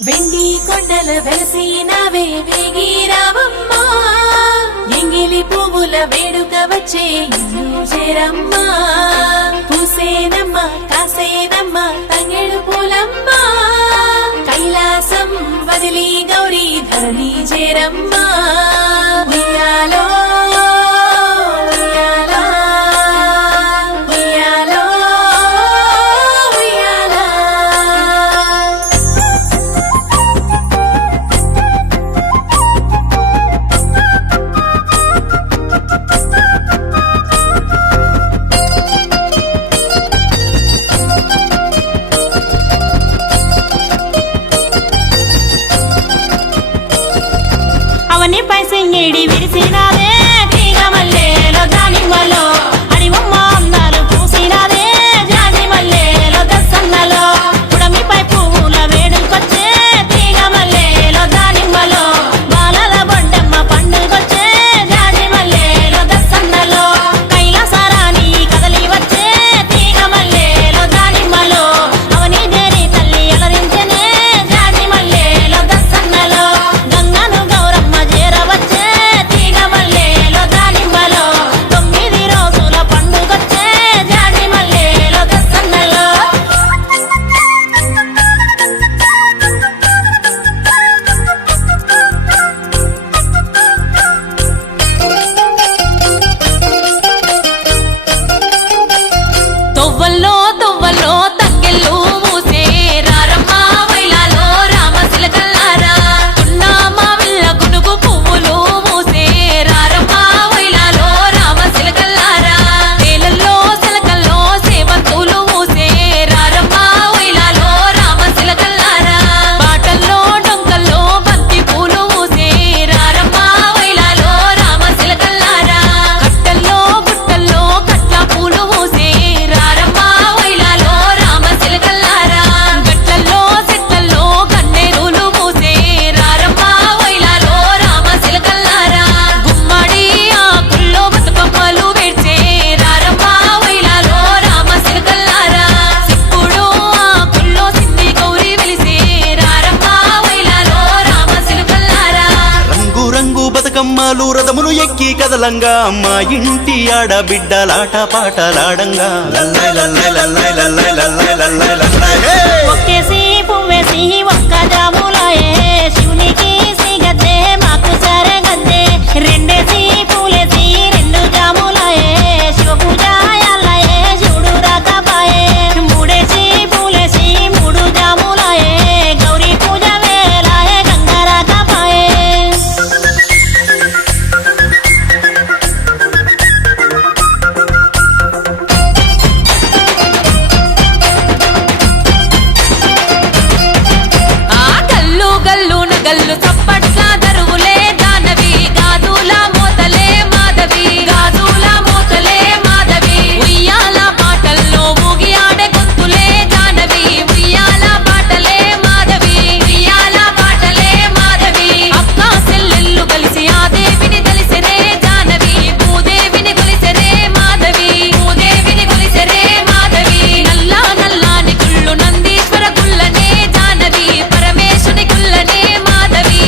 వెండి కొండల వెలసినవే వేగిరావమ్మా ఎంగిలి పువ్వుల వేడుక వచ్చే ఇల్లు చేరమ్మా పూసేనమ్మా కాసేనమ్మా తంగెడు పూలమ్మా కైలాసం వదిలి గౌరీ ధరణి చేరమ్మా ఉయ్యాలో పైసంగేడి విరిసినాదే తీగ మల్లెలో దానిమ్మలో అడివమ్మ అందాలు పూసినాదే జాజి మల్లెలో దసన్నలో పుడమిపై పువ్వుల వేడుకొచ్చే తీగ మల్లెలో దానిమ్మలో బాలల బొడ్డమ్మ పండుగొచ్చే జాజి మల్లెలో దసన్నలో కైలాసరాని కదలి వచ్చే తీగ మల్లెలో దానిమ్మలో అవని దేరి తల్లి అలరించనే జాజి మల్లెలో దసన్నలో గంగను గౌరమ్మ చేరవచ్చే తీగ మల్లెలో దానిమ్మలో 9 రోజుల పండుగొచ్చే జాజి మల్లెలో దసన్నలో తొవ్వల్లో తొవ్వల్లో తంగెళ్ళు మూసే రారమ్మ వైలాలో రామశిలకల్లారా తున్నామ విల్ల గునుగు పువ్వులు మూసే రారమ్మ వైలాలో రామశిలకల్లారా తేలల్లో శిలకల్లో సేవంతులు మూసే రారమ్మ వైలాలో రామశిలకల్లారా బాటల్లో డొంకల్లో బంతి పూలు మూసే రారమ్మ వైలాలో రామశిలకల్లారా కట్టల్లో బుట్టల్లో కట్ల పూలు మూసే రారమ్మ వైలాలో రామశిలకల్లారా గట్లల్లో సిట్టల్లో కన్నెరులు మూసే రారమ్మ వైలాలో రామశిలకల్లారా గుమ్మడి ఆకుల్లో బతుకమ్మలు వేడ్చే రారమ్మ వైలాలో రామశిలకల్లారా సిప్పుడు ఆకుల్లో సిన్ని గౌరి వెలిసే రారమ్మ వైలాలో రామశిలకల్లారా రంగు రంగు బతుకమ్మలు రథములు ఎక్కి కదలంగా అమ్మ ఇంటి ఆడబిడ్డలాట పాటలాడంగా లల్లై లల్లై లల్లై లల్లై లల్లై లల్లై లల్లై హే! ఒక్కేసి పువ్వేసి ఒక్క జాములాయే శివునికి సిగద్దే మాకు సరే గద్దే రెండేసి పూలేసి 2 జాములాయే శివ పూజ యాలాయే శివుడు రాకపాయే మూడేసి పూలేసి 3 జాములాయే గౌరీ పూజ వేలాయే గంగ రాకపాయే ఆ గల్లు గల్లు నగల్లు చప్పట్ల దరువులే దానవి గాజుల మోతలే మాధవి గాజుల మోతలే మాధవి ఉయ్యాల పాటల్లో ఊగి ఆడే గొంతులే జానవి ఉయ్యాల పాటలే మాధవి ఉయ్యాల పాటలే మాధవి అక్క చెల్లెళ్ళు కలిసి ఆ దేవిని తెలిసిరే జానవి భూదేవిని కొలిసిరే మాధవి భూదేవిని కొలిసిరే మాధవి నల్లా నల్లాని గుళ్ళు నందీశ్వర గుళ్ళనే జానవి పరమేశుని గుళ్ళనే మాధవి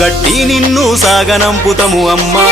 గట్టి నిన్ను సాగనంపుతము అమ్మా